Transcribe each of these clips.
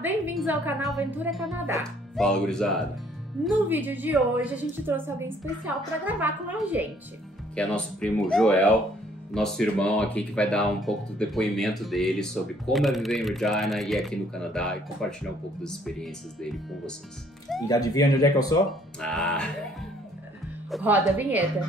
bem-vindos ao canal Aventura Canadá. Fala, gurizada. No vídeo de hoje a gente trouxe alguém especial para gravar com a gente. Que é nosso primo Joel, nosso irmão aqui, que vai dar um pouco do depoimento dele sobre como é viver em Regina e aqui no Canadá e compartilhar um pouco das experiências dele com vocês. E adivinha onde é que eu sou? Roda a vinheta.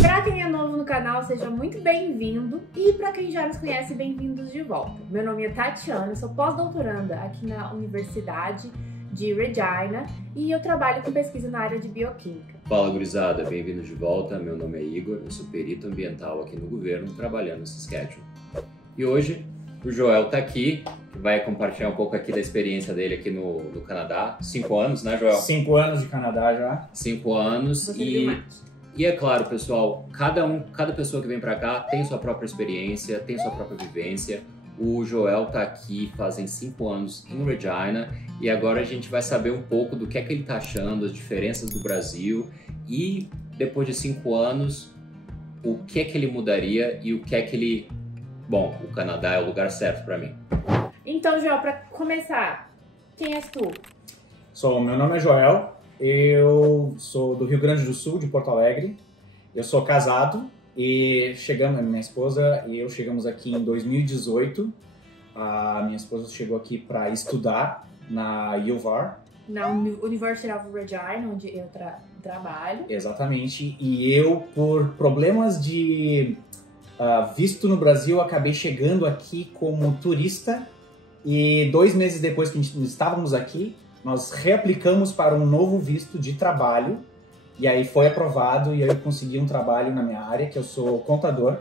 Para quem é novo no canal, seja muito bem-vindo, e para quem já nos conhece, bem-vindos de volta. Meu nome é Tatiana, sou pós-doutoranda aqui na Universidade de Regina e eu trabalho com pesquisa na área de bioquímica. Fala, gurizada, bem-vindos de volta. Meu nome é Igor, eu sou perito ambiental aqui no governo, trabalhando no Saskatchewan. E hoje o Joel tá aqui, que vai compartilhar um pouco aqui da experiência dele aqui no Canadá. 5 anos, né, Joel? 5 anos de Canadá já. 5 anos. Você viu mais? E é claro, pessoal, cada pessoa que vem pra cá tem sua própria experiência, tem sua própria vivência. O Joel tá aqui fazem 5 anos em Regina e agora a gente vai saber um pouco do que é que ele tá achando, as diferenças do Brasil e depois de 5 anos, o que é que ele mudaria e o que é que ele... Bom, o Canadá é o lugar certo pra mim. Então, Joel, para começar, quem és tu? Meu nome é Joel, eu sou do Rio Grande do Sul, de Porto Alegre. Eu sou casado e minha esposa e eu chegamos aqui em 2018. A minha esposa chegou aqui para estudar na UVAR. Na University of Regina, onde eu trabalho. Exatamente. E eu, por problemas de visto no Brasil, acabei chegando aqui como turista. E 2 meses depois que estávamos aqui, nós reaplicamos para um novo visto de trabalho. E aí foi aprovado e aí eu consegui um trabalho na minha área, que eu sou contador.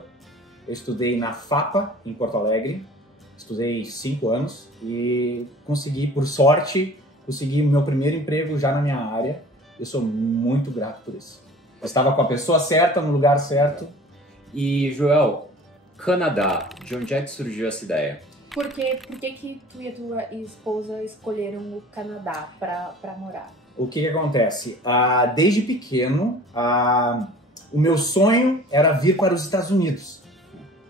Eu estudei na FAPA, em Porto Alegre. Estudei 5 anos e consegui, por sorte, o meu primeiro emprego já na minha área. Eu sou muito grato por isso. Eu estava com a pessoa certa, no lugar certo. E, Joel, Canadá, de onde é que surgiu essa ideia? Por que tu e a tua esposa escolheram o Canadá para morar? O que acontece? Desde pequeno, o meu sonho era vir para os Estados Unidos.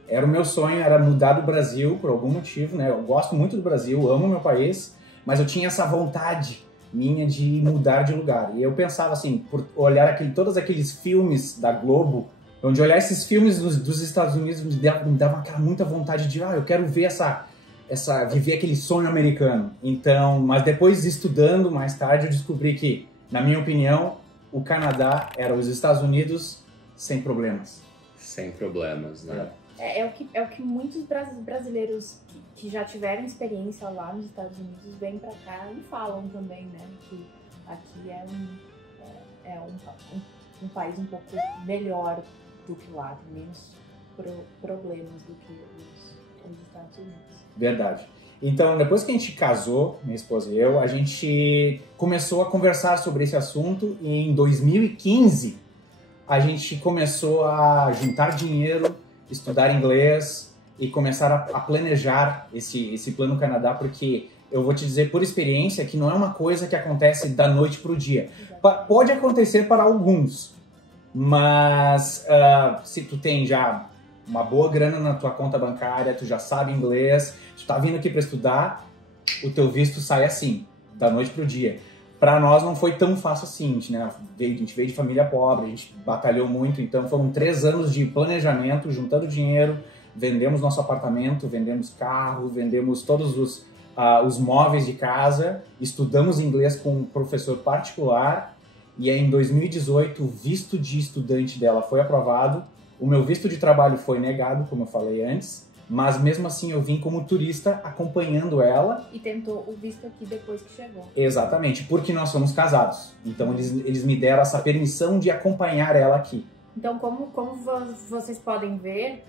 O meu sonho era mudar do Brasil por algum motivo, né? Eu gosto muito do Brasil, amo meu país, mas eu tinha essa vontade minha de mudar de lugar. E eu pensava assim, por olhar todos aqueles filmes da Globo, onde olhar esses filmes dos Estados Unidos me dava muita vontade de, eu quero ver viver aquele sonho americano. Então, mas depois estudando mais tarde, eu descobri que, na minha opinião, o Canadá era os Estados Unidos sem problemas. Sem problemas, né? É o que muitos brasileiros que já tiveram experiência lá nos Estados Unidos vêm pra cá e falam também, né? Que aqui é um país um pouco melhor do que lá, tem menos problemas do que os Estados Unidos. Verdade. Então, depois que a gente casou, minha esposa e eu, a gente começou a conversar sobre esse assunto e em 2015 a gente começou a juntar dinheiro, estudar inglês e começar a planejar esse plano Canadá, porque eu vou te dizer por experiência que não é uma coisa que acontece da noite para o dia. Pode acontecer para alguns, mas se tu tem já uma boa grana na tua conta bancária, tu já sabe inglês, tu tá vindo aqui para estudar, o teu visto sai assim, da noite pro dia. Para nós não foi tão fácil assim, a gente veio de família pobre, a gente batalhou muito, então foram 3 anos de planejamento, juntando dinheiro, vendemos nosso apartamento, vendemos carro, vendemos todos os móveis de casa, estudamos inglês com um professor particular, e aí em 2018 o visto de estudante dela foi aprovado. O meu visto de trabalho foi negado, como eu falei antes, mas mesmo assim eu vim como turista acompanhando ela. E tentou o visto aqui depois que chegou. Exatamente, porque nós somos casados. Então eles me deram essa permissão de acompanhar ela aqui. Então, como vocês podem ver,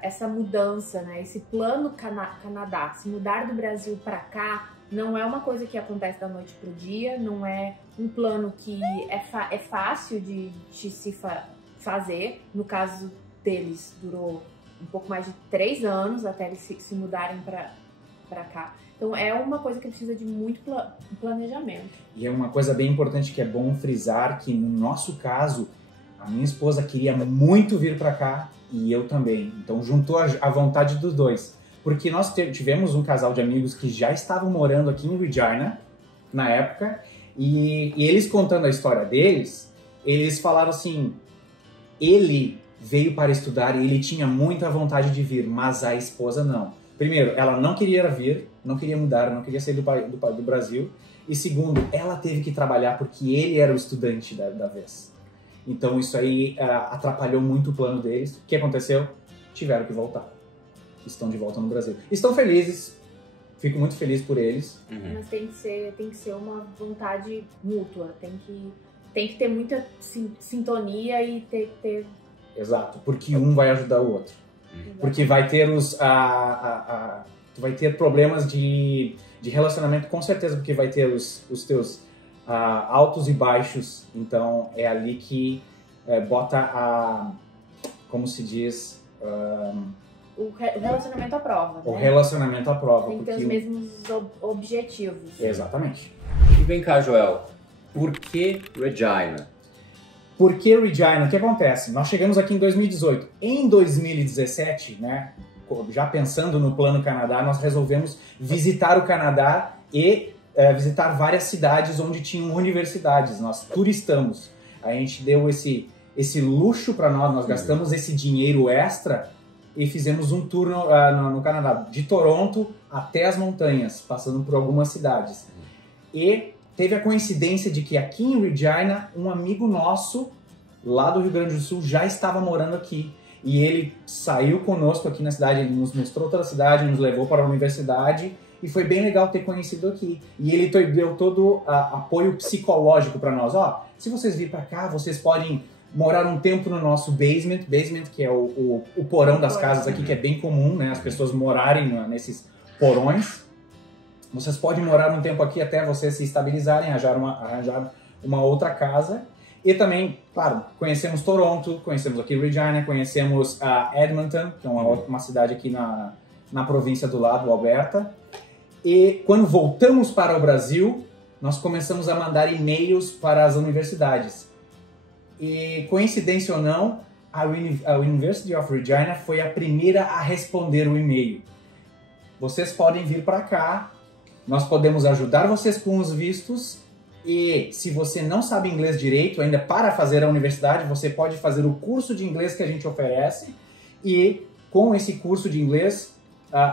essa mudança, né, esse plano Canadá, se mudar do Brasil para cá, não é uma coisa que acontece da noite pro dia, não é um plano que é fácil de se fazer. No caso deles, durou um pouco mais de 3 anos até eles se mudarem para cá. Então é uma coisa que precisa de muito planejamento. E é uma coisa bem importante que é bom frisar, que no nosso caso, a minha esposa queria muito vir para cá e eu também. Então juntou a vontade dos dois. Porque nós tivemos um casal de amigos que já estavam morando aqui em Regina, na época, e eles contando a história deles, eles falaram assim, ele veio para estudar e ele tinha muita vontade de vir, mas a esposa não. Primeiro, ela não queria vir, não queria mudar, não queria sair do Brasil. E segundo, ela teve que trabalhar porque ele era o estudante da vez. Então isso aí atrapalhou muito o plano deles. O que aconteceu? Tiveram que voltar. Estão de volta no Brasil. Estão felizes, fico muito feliz por eles. Mas tem que ser uma vontade mútua, tem que ter muita sintonia e ter... Exato, porque um vai ajudar o outro. Porque vai ter vai ter problemas de relacionamento com certeza, porque vai ter os teus altos e baixos. Então é ali que bota como se diz... O relacionamento à prova, né? O relacionamento à prova. Tem que ter os mesmos objetivos. Exatamente. E vem cá, Joel, por que Regina? Por que Regina? O que acontece? Nós chegamos aqui em 2018. Em 2017, né, já pensando no Plano Canadá, nós resolvemos visitar o Canadá e visitar várias cidades onde tinham universidades. Nós turistamos. A gente deu esse luxo para nós gastamos esse dinheiro extra e fizemos um tour no Canadá, de Toronto até as montanhas, passando por algumas cidades. E teve a coincidência de que aqui em Regina, um amigo nosso, lá do Rio Grande do Sul, já estava morando aqui. E ele saiu conosco aqui na cidade, ele nos mostrou toda a cidade, nos levou para a universidade, e foi bem legal ter conhecido aqui. E ele deu todo apoio psicológico para nós. Se vocês virem para cá, vocês podem morar um tempo no nosso basement, que é o porão das casas aqui, que é bem comum, né? As pessoas morarem nesses porões. Vocês podem morar um tempo aqui até vocês se estabilizarem, arranjar uma outra casa. E também, claro, conhecemos Toronto, conhecemos aqui Regina, conhecemos Edmonton, que é uma cidade aqui na província do lado, Alberta. E quando voltamos para o Brasil, nós começamos a mandar e-mails para as universidades. E, coincidência ou não, a University of Regina foi a primeira a responder o e-mail. Vocês podem vir para cá, nós podemos ajudar vocês com os vistos, e se você não sabe inglês direito ainda para fazer a universidade, você pode fazer o curso de inglês que a gente oferece, e com esse curso de inglês,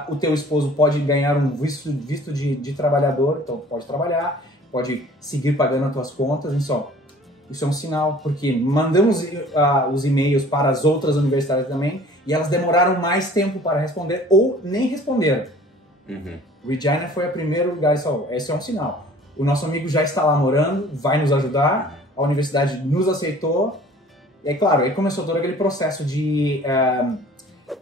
o teu esposo pode ganhar um visto de trabalhador, então pode trabalhar, pode seguir pagando as tuas contas, isso é um sinal, porque mandamos os e-mails para as outras universidades também, e elas demoraram mais tempo para responder, ou nem responderam. Regina foi o primeiro lugar, esse é um sinal. O nosso amigo já está lá morando, vai nos ajudar, a universidade nos aceitou, e é claro, aí começou todo aquele processo de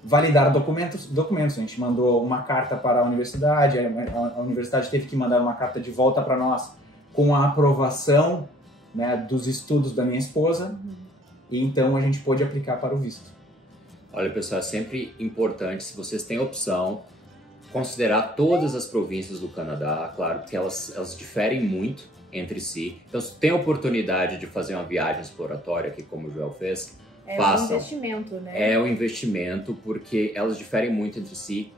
validar documentos. A gente mandou uma carta para a universidade, a universidade teve que mandar uma carta de volta para nós com a aprovação, né, dos estudos da minha esposa, e então a gente pôde aplicar para o visto. Olha, pessoal, é sempre importante, se vocês têm opção, considerar todas as províncias do Canadá, claro, porque elas diferem muito entre si. Então, se tem a oportunidade de fazer uma viagem exploratória, que como o Joel fez, façam. É um investimento, né? É um investimento, porque elas diferem muito entre si.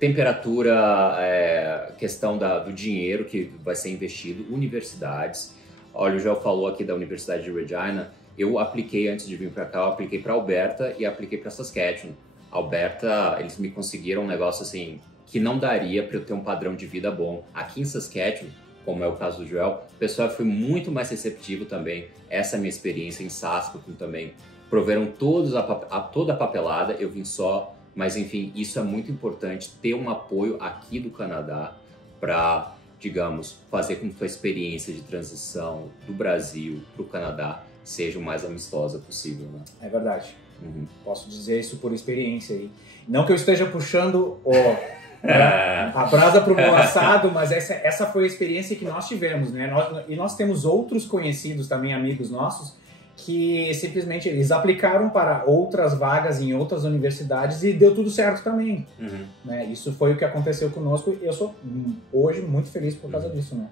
Temperatura, questão do dinheiro que vai ser investido, universidades. Olha, o Joel falou aqui da Universidade de Regina. Eu apliquei, antes de vir para cá, eu apliquei para Alberta e apliquei para Saskatchewan. Alberta, eles me conseguiram um negócio assim, que não daria para eu ter um padrão de vida bom. Aqui em Saskatchewan, como é o caso do Joel, o pessoal foi muito mais receptivo também. Essa é a minha experiência em Saskatoon também. Proveram toda a papelada, eu vim só. Mas enfim, isso é muito importante, ter um apoio aqui do Canadá para, digamos, fazer com que a experiência de transição do Brasil para o Canadá seja o mais amistosa possível, né? É verdade. Posso dizer isso por experiência aí. Não que eu esteja puxando a brasa para o meu assado, mas essa foi a experiência que nós tivemos, né? Nós temos outros conhecidos também, amigos nossos, que simplesmente eles aplicaram para outras vagas em outras universidades e deu tudo certo também. Né? Isso foi o que aconteceu conosco e eu sou hoje muito feliz por causa disso, né?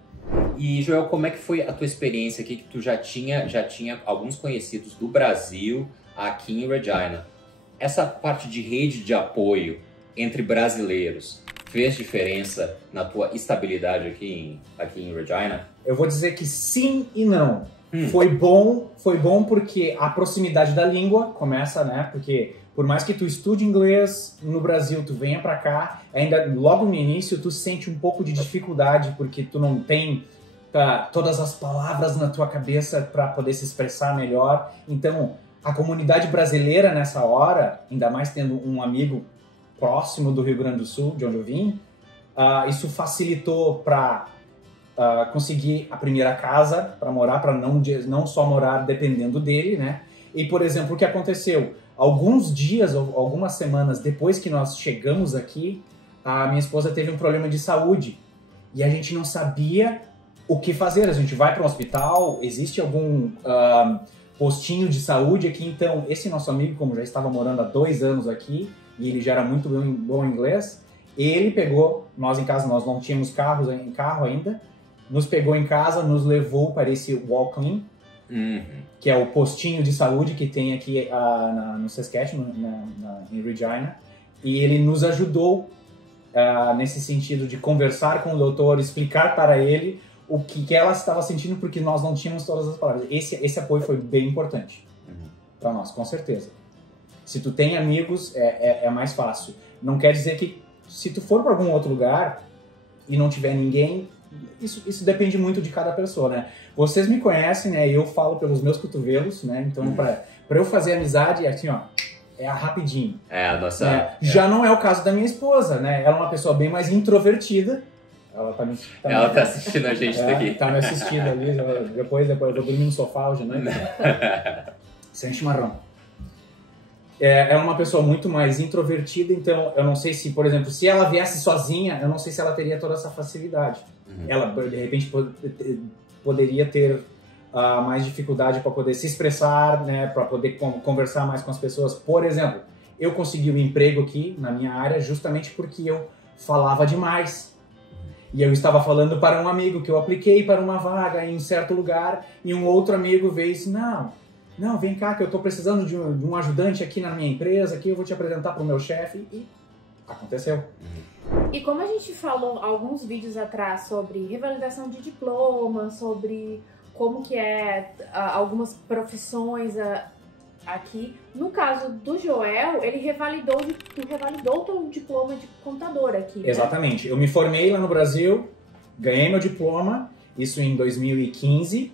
E, Joel, como é que foi a tua experiência aqui, que tu já tinha alguns conhecidos do Brasil aqui em Regina? Essa parte de rede de apoio entre brasileiros fez diferença na tua estabilidade aqui em Regina? Eu vou dizer que sim e não. Foi bom porque a proximidade da língua começa, né? Porque por mais que tu estude inglês no Brasil, tu venha pra cá, ainda logo no início tu sente um pouco de dificuldade porque tu não tem todas as palavras na tua cabeça para poder se expressar melhor. Então, a comunidade brasileira nessa hora, ainda mais tendo um amigo próximo do Rio Grande do Sul, de onde eu vim, isso facilitou para conseguir a primeira casa para morar, para não só morar dependendo dele, né? E, por exemplo, o que aconteceu? Alguns dias ou algumas semanas depois que nós chegamos aqui, a minha esposa teve um problema de saúde e a gente não sabia o que fazer. A gente vai para um hospital, existe algum postinho de saúde aqui, então esse nosso amigo, como já estava morando há 2 anos aqui e ele já era muito bom em inglês, ele pegou nós em casa, nós não tínhamos carro ainda, nos pegou em casa, nos levou para esse walk-in, que é o postinho de saúde que tem aqui no Saskatchewan, em Regina, e ele nos ajudou nesse sentido de conversar com o doutor, explicar para ele o que ela estava sentindo, porque nós não tínhamos todas as palavras. Esse apoio foi bem importante para nós, com certeza. Se tu tem amigos, é mais fácil. Não quer dizer que se tu for para algum outro lugar e não tiver ninguém, isso depende muito de cada pessoa, né? Vocês me conhecem, né? Eu falo pelos meus cotovelos, né? Então, para eu fazer amizade, assim, ó, é rapidinho. A nossa... Já não é o caso da minha esposa, né? Ela é uma pessoa bem mais introvertida. Ela tá assistindo a gente daqui. Tá me assistindo ali. Depois eu vou dormir no sofá hoje, né? Sem chimarrão. Ela é uma pessoa muito mais introvertida, então eu não sei se, por exemplo, se ela viesse sozinha, eu não sei se ela teria toda essa facilidade. Ela, de repente, poderia ter mais dificuldade para poder se expressar, né, para poder conversar mais com as pessoas. Por exemplo, eu consegui um emprego aqui na minha área justamente porque eu falava demais. E eu estava falando para um amigo que eu apliquei para uma vaga em certo lugar e um outro amigo veio e disse, não, vem cá que eu estou precisando de um ajudante aqui na minha empresa, aqui eu vou te apresentar para o meu chefe, e aconteceu. E como a gente falou alguns vídeos atrás sobre revalidação de diploma, sobre como que algumas profissões aqui, no caso do Joel, ele revalidou o diploma de contador aqui, né? Exatamente. Eu me formei lá no Brasil, ganhei meu diploma, isso em 2015,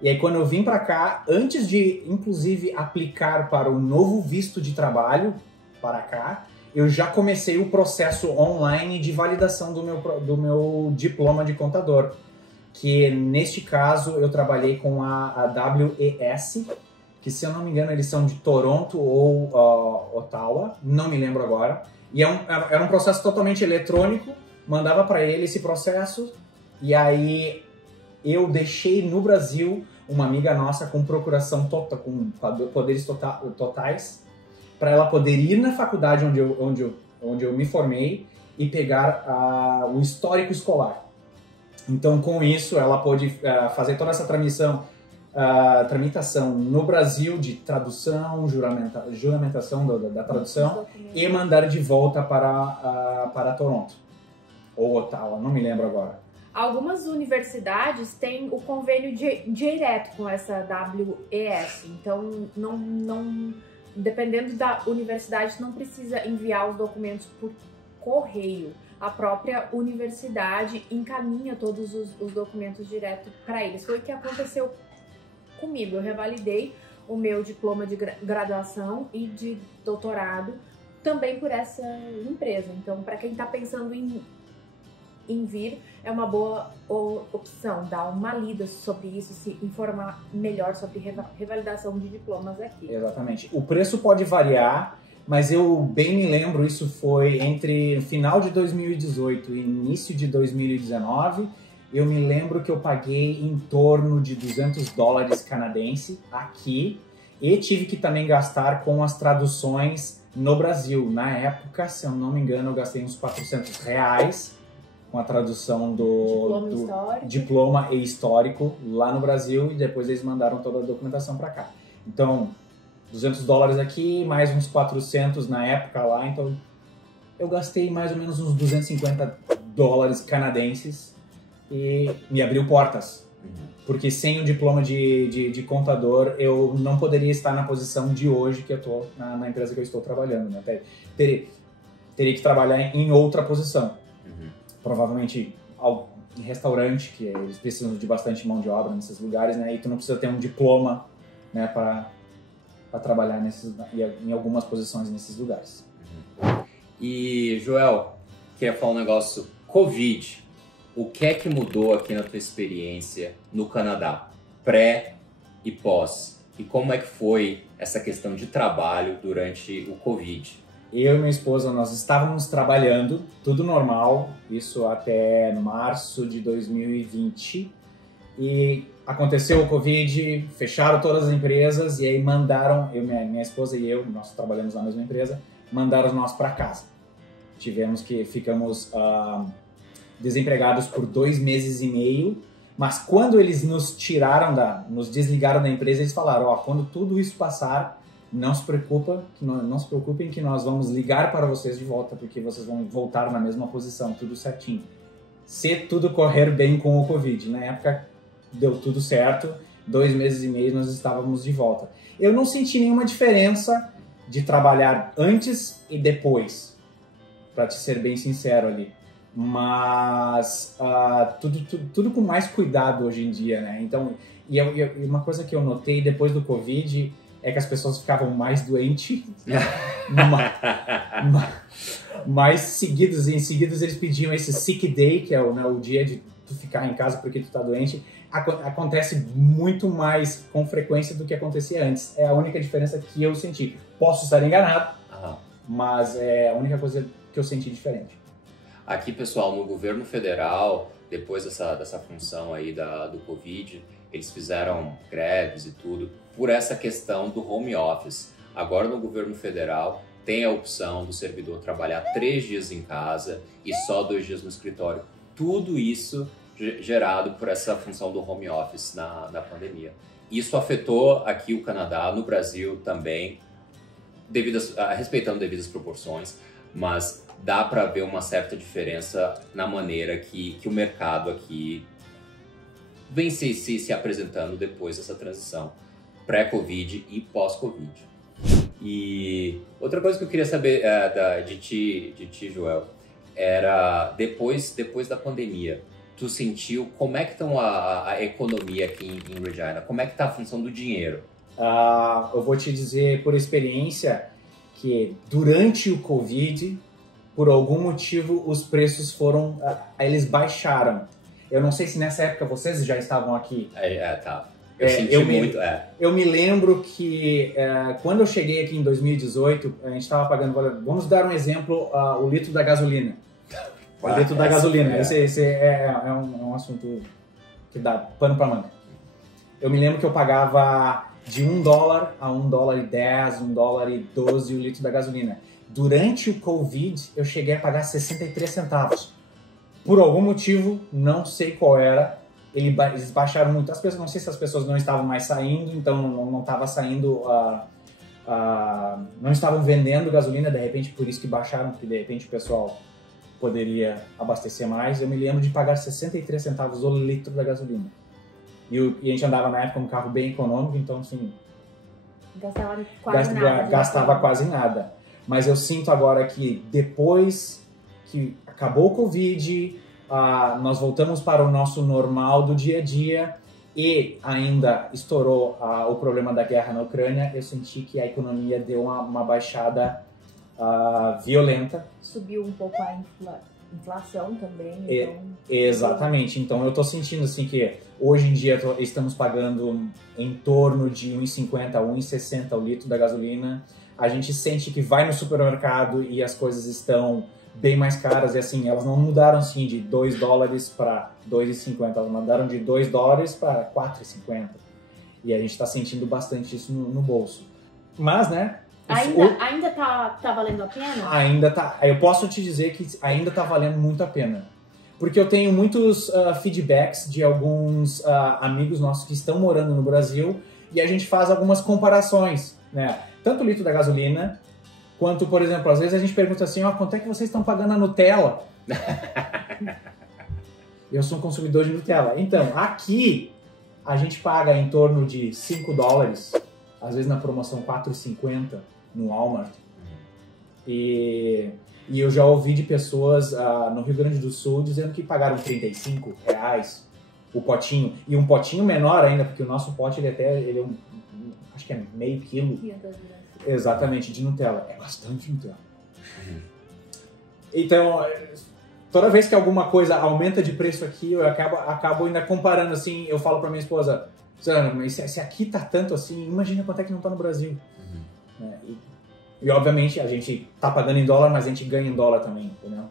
e aí quando eu vim para cá, antes de inclusive aplicar para o novo visto de trabalho para cá, eu já comecei o processo online de validação do meu diploma de contador, que neste caso eu trabalhei com a WES, que se eu não me engano eles são de Toronto ou Ottawa, não me lembro agora, e era um processo totalmente eletrônico, mandava para ele esse processo, e aí eu deixei no Brasil uma amiga nossa com procuração total, com poderes totais, para ela poder ir na faculdade onde eu me formei e pegar o histórico escolar. Então, com isso, ela pôde fazer toda essa tramitação no Brasil de tradução, juramentação da tradução e mandar de volta para Toronto ou Ottawa, não me lembro agora. Algumas universidades têm o convênio direto com essa WES, então dependendo da universidade não precisa enviar os documentos por correio. A própria universidade encaminha todos os documentos direto para eles. Foi o que aconteceu comigo. Eu revalidei o meu diploma de graduação e de doutorado também por essa empresa. Então, para quem está pensando em vir, é uma boa opção, dar uma lida sobre isso, se informar melhor sobre revalidação de diplomas aqui. Exatamente. O preço pode variar, mas eu bem me lembro, isso foi entre final de 2018 e início de 2019, eu me lembro que eu paguei em torno de $200 canadense aqui e tive que também gastar com as traduções no Brasil. Na época, se eu não me engano, eu gastei uns R$400 com a tradução do diploma e histórico lá no Brasil e depois eles mandaram toda a documentação para cá. Então, $200 aqui, mais uns 400 na época lá, então eu gastei mais ou menos uns $250 canadenses e me abriu portas. Porque sem o diploma de contador, eu não poderia estar na posição de hoje que eu estou na empresa que eu estou trabalhando. Né? Teria que trabalhar em outra posição. Provavelmente em restaurante, que eles precisam de bastante mão de obra nesses lugares, né? E tu não precisa ter um diploma, né, para trabalhar em algumas posições nesses lugares. E, Joel, queria falar um negócio. Covid, o que é que mudou aqui na tua experiência no Canadá? Pré e pós. E como é que foi essa questão de trabalho durante o Covid? Eu e minha esposa, nós estávamos trabalhando, tudo normal, isso até março de 2020. E aconteceu o Covid, fecharam todas as empresas e aí mandaram, minha esposa e eu, nós trabalhamos na mesma empresa, mandaram nós para casa. Ficamos desempregados por 2 meses e meio, mas quando eles nos desligaram da empresa, eles falaram, quando tudo isso passar, não se preocupem que nós vamos ligar para vocês de volta, porque vocês vão voltar na mesma posição, tudo certinho. Se tudo correr bem com o Covid. Na época deu tudo certo, 2 meses e meio nós estávamos de volta. Eu não senti nenhuma diferença de trabalhar antes e depois, para te ser bem sincero ali. Mas tudo com mais cuidado hoje em dia, né? Então, e uma coisa que eu notei depois do Covid é que as pessoas ficavam mais doentes, mais seguidos. Em seguida eles pediam esse sick day, que é o dia de tu ficar em casa porque tu tá doente. Acontece muito mais com frequência do que acontecia antes. É a única diferença que eu senti. Posso estar enganado, mas é a única coisa que eu senti diferente. Aqui, pessoal, no governo federal, depois dessa função aí do Covid, eles fizeram greves e tudo por essa questão do home office. Agora, no governo federal, tem a opção do servidor trabalhar 3 dias em casa e só 2 dias no escritório. Tudo isso gerado por essa função do home office na pandemia. Isso afetou aqui o Canadá, no Brasil também, respeitando devidas proporções, mas dá para ver uma certa diferença na maneira que o mercado aqui vem se apresentando depois dessa transição pré-Covid e pós-Covid. E outra coisa que eu queria saber de ti, Joel, era depois da pandemia, tu sentiu como é que estão a economia aqui em Regina? Como é que está a função do dinheiro? Eu vou te dizer por experiência que durante o Covid, por algum motivo, os preços eles baixaram. Eu não sei se nessa época vocês já estavam aqui. Tá. Eu senti muito. Eu me lembro que quando eu cheguei aqui em 2018, a gente estava pagando... Vamos dar um exemplo, o litro da gasolina. O litro da gasolina. Esse é um assunto que dá pano para manga. Eu me lembro que eu pagava de $1 a $1,10, $1,12 o litro da gasolina. Durante o Covid, eu cheguei a pagar 63 centavos. Por algum motivo, não sei qual era, eles baixaram muito. As pessoas, não sei se as pessoas não estavam mais saindo, então não estava saindo, não estavam vendendo gasolina, de repente por isso que baixaram, porque de repente o pessoal poderia abastecer mais. Eu me lembro de pagar 63 centavos o litro da gasolina. E a gente andava na época um carro bem econômico, então assim... Gastava quase nada. Mas eu sinto agora que depois que acabou o Covid, nós voltamos para o nosso normal do dia a dia e ainda estourou o problema da guerra na Ucrânia, eu senti que a economia deu uma baixada violenta. Subiu um pouco a inflação também. Exatamente. Então eu estou sentindo assim que hoje em dia estamos pagando em torno de R$1,50 a R$1,60 o litro da gasolina. A gente sente que vai no supermercado e as coisas estão bem mais caras. E assim, elas não mudaram assim de $2 para $2,50, elas mudaram de $2 para $4,50. E a gente está sentindo bastante isso no bolso. Mas, né? Ainda tá valendo a pena? Ainda tá. Eu posso te dizer que ainda tá valendo muito a pena. Porque eu tenho muitos feedbacks de alguns amigos nossos que estão morando no Brasil e a gente faz algumas comparações, né? Tanto o litro da gasolina, quanto, por exemplo, às vezes a gente pergunta assim, quanto é que vocês estão pagando a Nutella? Eu sou um consumidor de Nutella. Então, aqui a gente paga em torno de $5, às vezes na promoção R$4,50 no Walmart. E eu já ouvi de pessoas no Rio Grande do Sul dizendo que pagaram R$35 o potinho. E um potinho menor ainda, porque o nosso pote ele é acho que é meio quilo. Exatamente, de Nutella. É bastante Nutella. Então, toda vez que alguma coisa aumenta de preço aqui, eu acabo ainda comparando assim. Eu falo pra minha esposa, Sandra, mas se aqui tá tanto assim, imagina quanto é que não tá no Brasil. E obviamente a gente tá pagando em dólar, mas a gente ganha em dólar também, entendeu?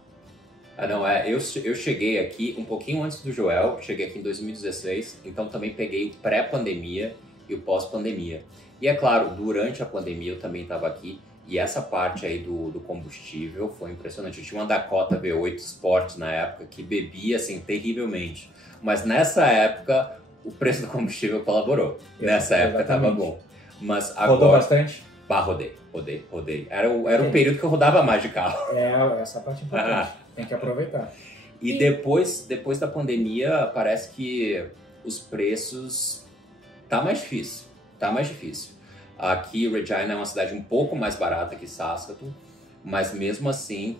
Eu cheguei aqui um pouquinho antes do Joel, cheguei aqui em 2016, então também peguei o pré-pandemia e o pós-pandemia. E é claro, durante a pandemia eu também estava aqui, e essa parte aí do combustível foi impressionante. Eu tinha uma Dakota V8 Sport na época que bebia assim terrivelmente, mas nessa época o preço do combustível colaborou. Nessa época estava bom. Mas agora... Rodou bastante? Rodei. Era o período que eu rodava mais de carro. Essa parte é importante. Tem que aproveitar. E depois da pandemia, parece que os preços tá mais difícil. Aqui, Regina é uma cidade um pouco mais barata que Saskatoon, mas mesmo assim,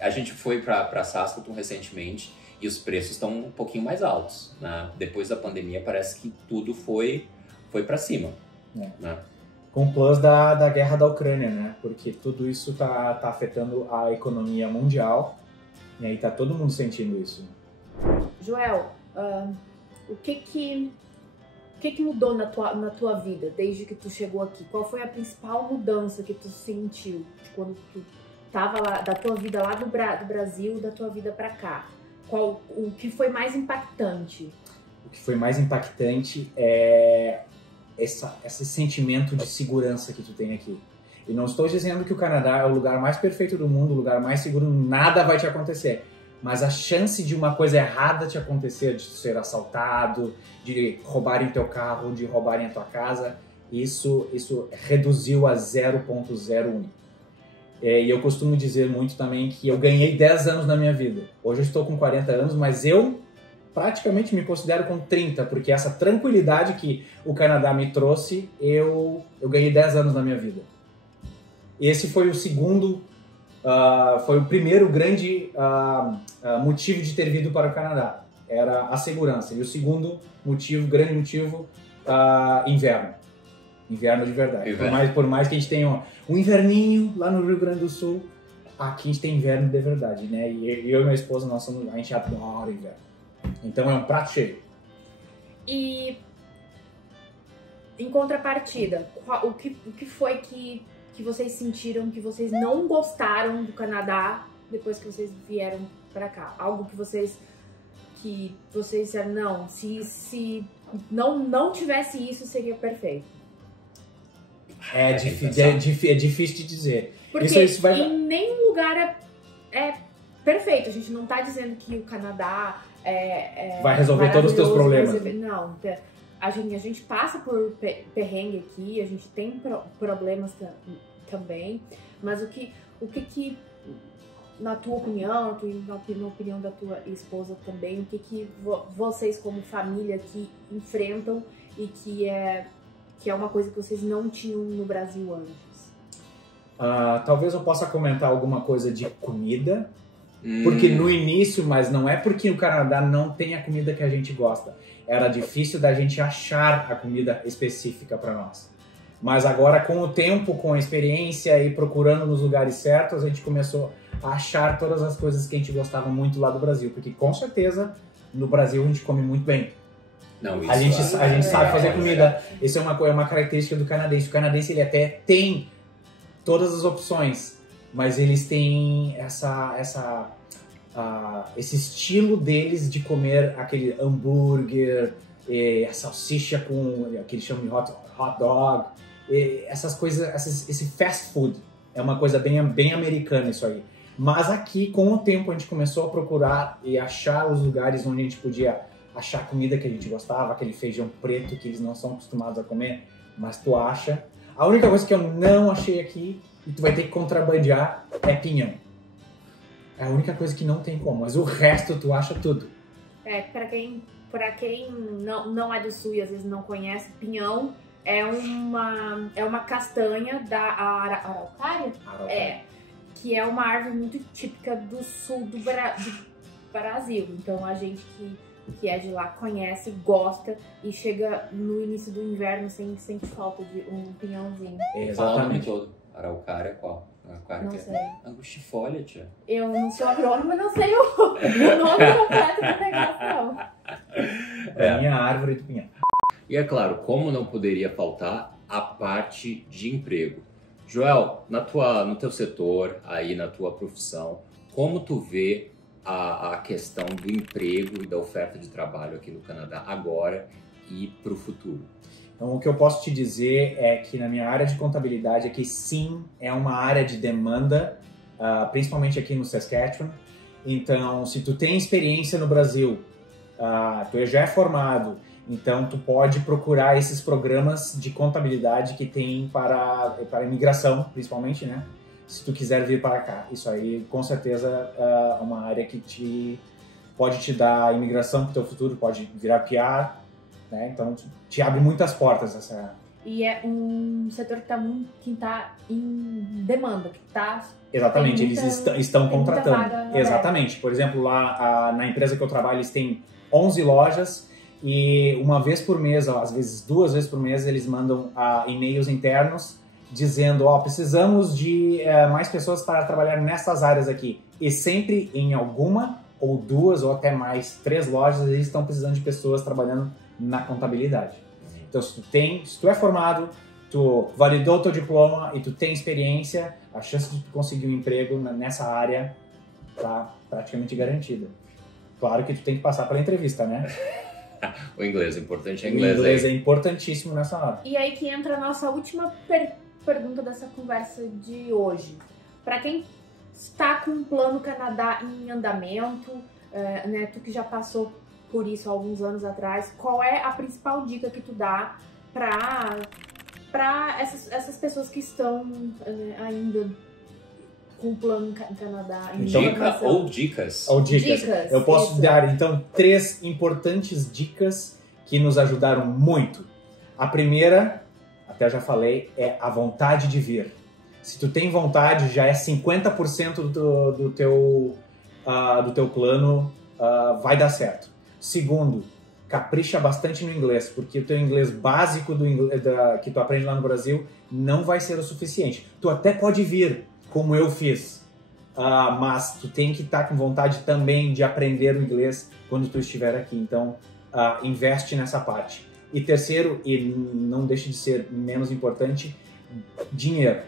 a gente foi para Saskatoon recentemente e os preços estão um pouquinho mais altos, né? Depois da pandemia, parece que tudo foi para cima, né? Com o plus da guerra da Ucrânia, né? Porque tudo isso tá afetando a economia mundial, e aí tá todo mundo sentindo isso. Joel, o que mudou na tua vida desde que tu chegou aqui? Qual foi a principal mudança que tu sentiu quando tu tava lá, da tua vida lá do Brasil, da tua vida pra cá? O que foi mais impactante? O que foi mais impactante é esse sentimento de segurança que tu tem aqui. E não estou dizendo que o Canadá é o lugar mais perfeito do mundo, o lugar mais seguro, nada vai te acontecer. Mas a chance de uma coisa errada te acontecer, de ser assaltado, de roubarem teu carro, de roubarem a tua casa, isso reduziu a 0,01. E eu costumo dizer muito também que eu ganhei 10 anos na minha vida. Hoje eu estou com 40 anos, mas eu praticamente me considero com 30, porque essa tranquilidade que o Canadá me trouxe, eu ganhei 10 anos na minha vida. Esse foi o segundo, foi o primeiro grande motivo de ter vindo para o Canadá, era a segurança. E o segundo grande motivo, inverno. Inverno de verdade. Por mais que a gente tenha um inverninho lá no Rio Grande do Sul, aqui a gente tem inverno de verdade, né? E eu e minha esposa, a gente adora inverno. Então é um prato cheio. E em contrapartida, o que foi que vocês sentiram que vocês não gostaram do Canadá depois que vocês vieram pra cá? Algo que vocês disseram, não, se não tivesse isso, seria perfeito. É difícil de dizer. Porque em nenhum lugar é perfeito. A gente não tá dizendo que o Canadá vai resolver todos os teus problemas. Não, a gente passa por perrengue aqui, a gente tem problemas também, mas o que na tua opinião, na opinião da tua esposa também, o que vocês como família aqui enfrentam e que é uma coisa que vocês não tinham no Brasil antes? Talvez eu possa comentar alguma coisa de comida, porque no início, mas não é porque o Canadá não tem a comida que a gente gosta. Era difícil da gente achar a comida específica para nós. Mas agora, com o tempo, com a experiência e procurando nos lugares certos, a gente começou a achar todas as coisas que a gente gostava muito lá do Brasil. Porque, com certeza, no Brasil a gente come muito bem. Não, a gente sabe fazer comida. Isso é uma característica do canadense. O canadense ele até tem todas as opções, mas eles têm esse estilo deles de comer aquele hambúrguer, a salsicha com que eles chamam de hot dog, essas coisas, esse fast food. É uma coisa bem americana isso aí. Mas aqui, com o tempo, a gente começou a procurar e achar os lugares onde a gente podia achar comida que a gente gostava, aquele feijão preto que eles não são acostumados a comer, mas tu acha. A única coisa que eu não achei aqui, e tu vai ter que contrabandear, é pinhão. É a única coisa que não tem como, mas o resto tu acha tudo. Pra quem não é do sul e às vezes não conhece, pinhão é uma castanha da araucária. Que é uma árvore muito típica do sul do Brasil. Então a gente que é de lá conhece, gosta e chega no início do inverno sem sentir falta de um pinhãozinho. Exatamente. Todo. Araucária é qual? Araucária Não sei. Angustifólia, tia. Eu não sou agrônoma, não sei o nome completo do negócio, não. É a minha árvore do pinhão. E é claro, como não poderia faltar, a parte de emprego. Joel, no teu setor, aí na tua profissão, como tu vê a questão do emprego e da oferta de trabalho aqui no Canadá agora e para o futuro? Então, o que eu posso te dizer é que na minha área de contabilidade aqui, sim, é uma área de demanda, principalmente aqui no Saskatchewan. Então, se tu tem experiência no Brasil, tu já é formado, então tu pode procurar esses programas de contabilidade que tem para imigração, principalmente, né? Se tu quiser vir para cá. Isso aí, com certeza, é uma área que pode te dar imigração para o teu futuro, pode virar PR, né? Então, te abre muitas portas essa. E é um setor que está em demanda, que está... Exatamente, muita, eles estão contratando. Exatamente. Por exemplo, lá na empresa que eu trabalho, eles têm 11 lojas e uma vez por mês, às vezes 2 vezes por mês, eles mandam e-mails internos dizendo, precisamos de mais pessoas para trabalhar nessas áreas aqui. E sempre em alguma, ou 2, ou até mais 3 lojas, eles estão precisando de pessoas trabalhando na contabilidade. Então, se tu é formado, tu validou teu diploma e tu tem experiência, a chance de tu conseguir um emprego nessa área tá praticamente garantida. Claro que tu tem que passar pela entrevista, né? O inglês, o importante é inglês. O inglês é importantíssimo nessa hora. E aí que entra a nossa última pergunta dessa conversa de hoje. Para quem está com um plano Canadá em andamento, né, tu que já passou por isso há alguns anos atrás, qual é a principal dica que tu dá para essas pessoas que estão ainda com um plano em Canadá? Dicas? Ou dicas. Eu posso dar, então, 3 importantes dicas que nos ajudaram muito. A primeira, até já falei, é a vontade de vir. Se tu tem vontade, já é 50% do teu plano, vai dar certo. Segundo, capricha bastante no inglês, porque o teu inglês básico que tu aprende lá no Brasil não vai ser o suficiente. Tu até pode vir, como eu fiz, mas tu tem que estar com vontade também de aprender o inglês quando tu estiver aqui. Então, investe nessa parte. E terceiro, e não deixe de ser menos importante, dinheiro.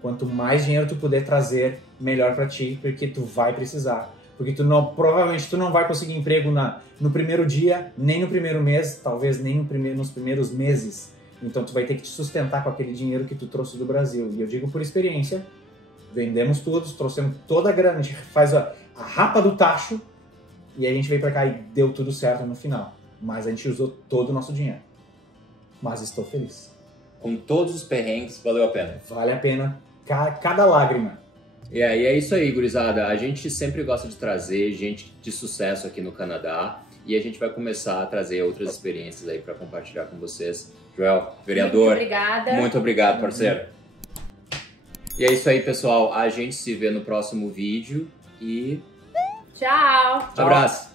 Quanto mais dinheiro tu puder trazer, melhor para ti, porque tu vai precisar. Porque provavelmente tu não vai conseguir emprego no primeiro dia, nem no primeiro mês, talvez nem nos primeiros meses. Então tu vai ter que te sustentar com aquele dinheiro que tu trouxe do Brasil. E eu digo por experiência, vendemos tudo, trouxemos toda a grana, a gente faz a rapa do tacho e aí a gente veio pra cá e deu tudo certo no final. Mas a gente usou todo o nosso dinheiro. Mas estou feliz. Com todos os perrengues, valeu a pena. Vale a pena cada lágrima. E é isso aí, gurizada. A gente sempre gosta de trazer gente de sucesso aqui no Canadá e a gente vai começar a trazer outras experiências aí para compartilhar com vocês. Joel, vereador. Muito obrigada. Muito obrigado, parceiro. E é isso aí, pessoal. A gente se vê no próximo vídeo e... Tchau. Abraço.